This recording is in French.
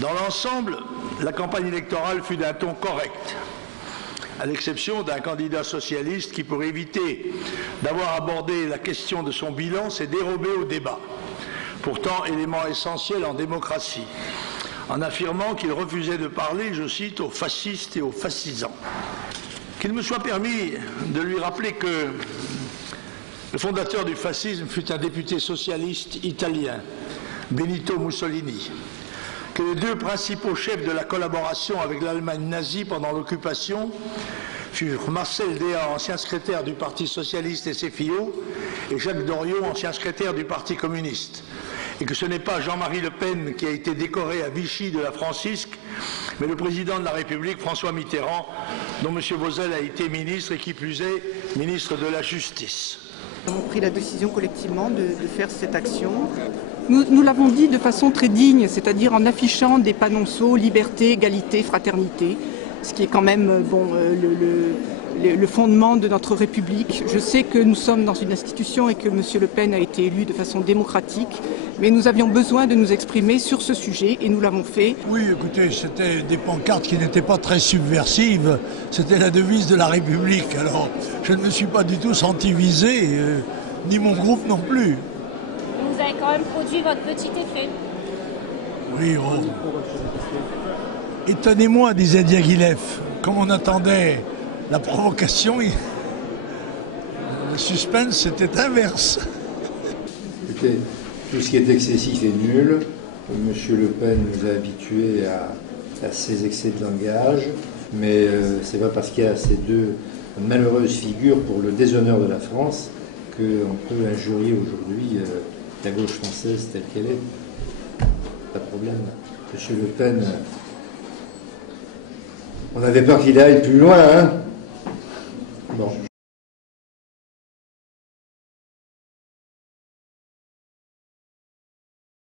Dans l'ensemble, la campagne électorale fut d'un ton correct, à l'exception d'un candidat socialiste qui, pour éviter d'avoir abordé la question de son bilan, s'est dérobé au débat, pourtant élément essentiel en démocratie, en affirmant qu'il refusait de parler, je cite, aux fascistes et aux fascisants. Qu'il me soit permis de lui rappeler que le fondateur du fascisme fut un député socialiste italien, Benito Mussolini, que les deux principaux chefs de la collaboration avec l'Allemagne nazie pendant l'occupation furent Marcel Déat, ancien secrétaire du Parti socialiste SFIO, et Jacques Doriot, ancien secrétaire du Parti communiste. Et que ce n'est pas Jean-Marie Le Pen qui a été décoré à Vichy de la Francisque, mais le président de la République, François Mitterrand, dont M. Vauzel a été ministre et qui plus est, ministre de la Justice. Nous avons pris la décision collectivement de faire cette action. Nous l'avons dit de façon très digne, c'est-à-dire en affichant des panonceaux liberté, égalité, fraternité, ce qui est quand même le fondement de notre République. Je sais que nous sommes dans une institution et que M. Le Pen a été élu de façon démocratique, mais nous avions besoin de nous exprimer sur ce sujet et nous l'avons fait. Oui, écoutez, c'était des pancartes qui n'étaient pas très subversives, c'était la devise de la République. Alors, je ne me suis pas du tout senti visé, ni mon groupe non plus. Vous avez quand même produit votre petit effet. Oui, oh. Étonnez-moi, disait Diaghilev, comme on attendait la provocation, le suspense c'était inverse. Écoutez, tout ce qui est excessif est nul. Monsieur Le Pen nous a habitués à ces excès de langage, mais c'est pas parce qu'il y a ces deux malheureuses figures pour le déshonneur de la France qu'on peut injurier aujourd'hui la gauche française telle qu'elle est. Pas de problème. Monsieur Le Pen, on avait peur qu'il aille plus loin, hein. Bon.